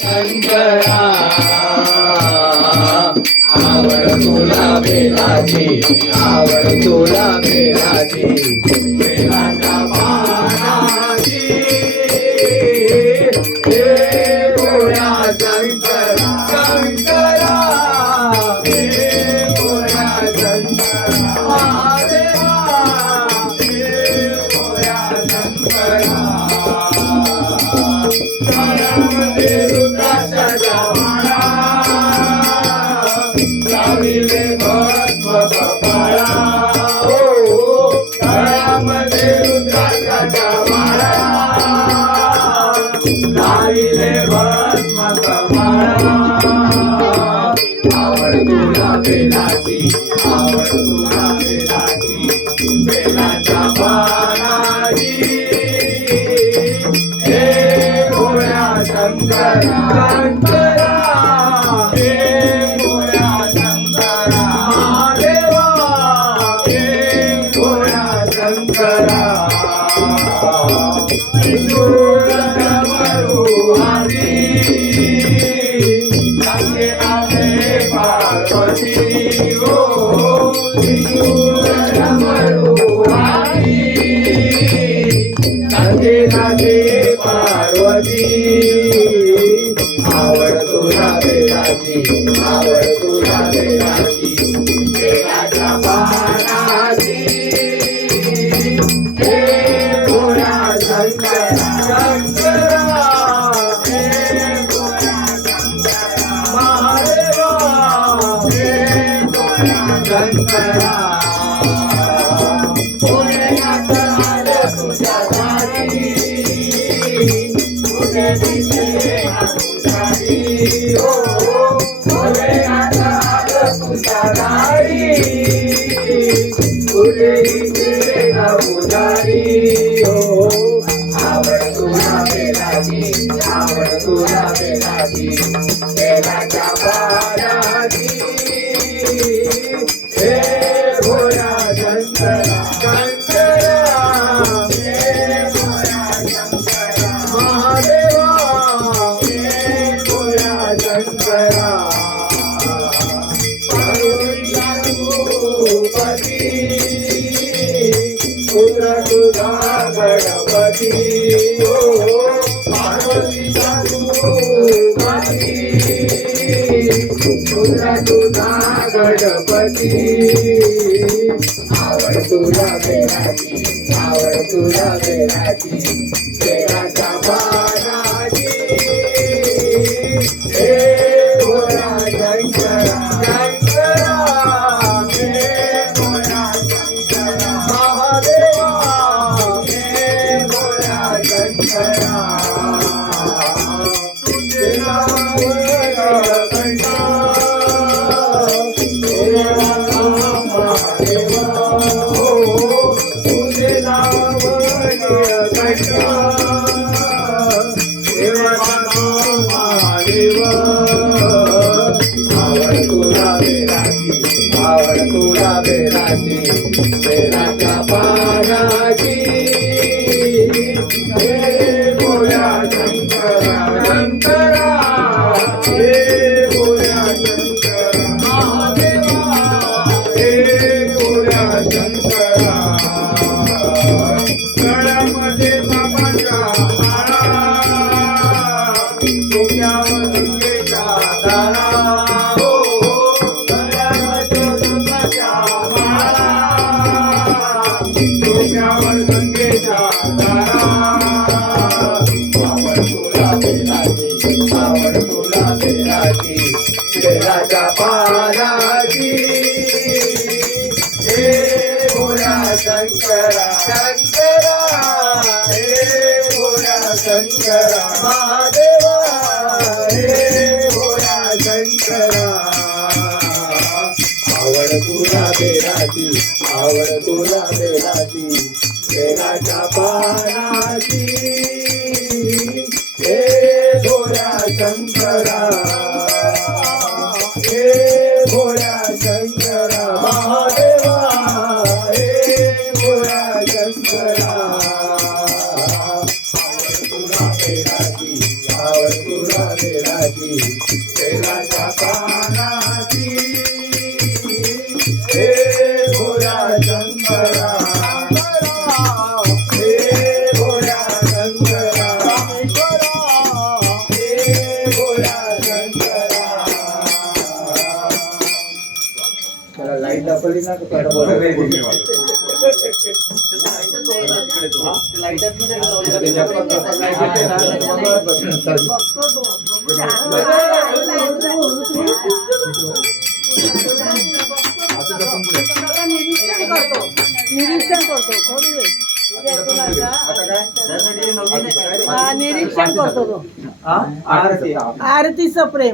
शंकरा आवड तुला बेलाची आवड तुला बेलाची बेलाच्या पानाची हे गोळ्या शंकरा शंकरा हे गोळ्या शंकरा महादेवा हे गोळ्या शंकरा मध्ये रुद्राच्या माळा लाविले भस्म कपाळा हो गळ्यामध्ये रुद्राच्या माळा लाविले भस्म कपाळा आवड तुला बेलाची आवड तुला बेलाची बेलाच्या पानाची हे गोळ्या शंकरा शंकरा हे गोळ्या शंकरा महादेवा हे गोळ्या शंकरा डमरुहारी संगे नामे पार्वती हो डमरुहारी संगे नामे पार्वती आवड तुला बेलाची आवड तुला बेलाची बेलाच्या पानाची हे गोळ्या शंकरा शंकरा हे गोळ्या शंकरा महादेवा हे गोळ्या शंकरा भोलेनाथ आले तुझ्या दारी तुझे दिसले पुजारी हो भोलेनाथ आले तुझ्या दारी तुझे दिसले पुजारी हो आवड तुला बेलाची आवड तुला बेलाची बेलाच्या पानाची हे भोळ्या शंकरा शंकरा हे भोळ्या शंकरा महादेवा हे भोळ्या शंकरा पार्वतीचा भूपती पुत्र तुझा गणपती हो पार्वतीचा भूपती पुत्र तुझा गणपती आवड तुला बेलाची आवड तुला बेलाची बेलाच्या पानाची हे भोळ्या शंकरा शंकरा हे भोळ्या शंकरा महादेवा हे भोळ्या शंकरा तुझे नाव कंठा महादेवा हो तुझे नाव कंठा देवाचा महादेवा आवड तुला बेलाची आवड तुला बेलाची बेलाच्या पानाची हे भोळ्या शंकरा शंकरा हे भोळ्या शंकरा महादेवा हे भोळ्या शंकरा गळ्यामध्ये बाबाच्या माळा डोक्यावर गंगेच्या धारा हो गळ्यामध्ये बाबाच्या माळा डोक्यावर गंगेच्या धारा आवड तुला बेलाची आवड तुला बेलाची बेलाच्या पानाची हे भोळ्या शंकरा शंकरा हे भोळ्या शंकरा महादेवा हे भोळ्या शंकरा आवड तुला बेलाची आवड तुला बेलाची बेलाच्या पानाची हे भोळ्या शंकरा हे भोळ्या शंकरा महादेवा हे भोळ्या शंकरा आवड तुला बेलाची आवड तुला बेलाची बेराची बेलाच्या पानाची हे भोळ्या शंकरा हे भोळ्या शंकरा हे भोळ्या शंकरा त्याला लाईट दाखवली ना तर निरीक्षण करतो तो आरतीचं प्रेम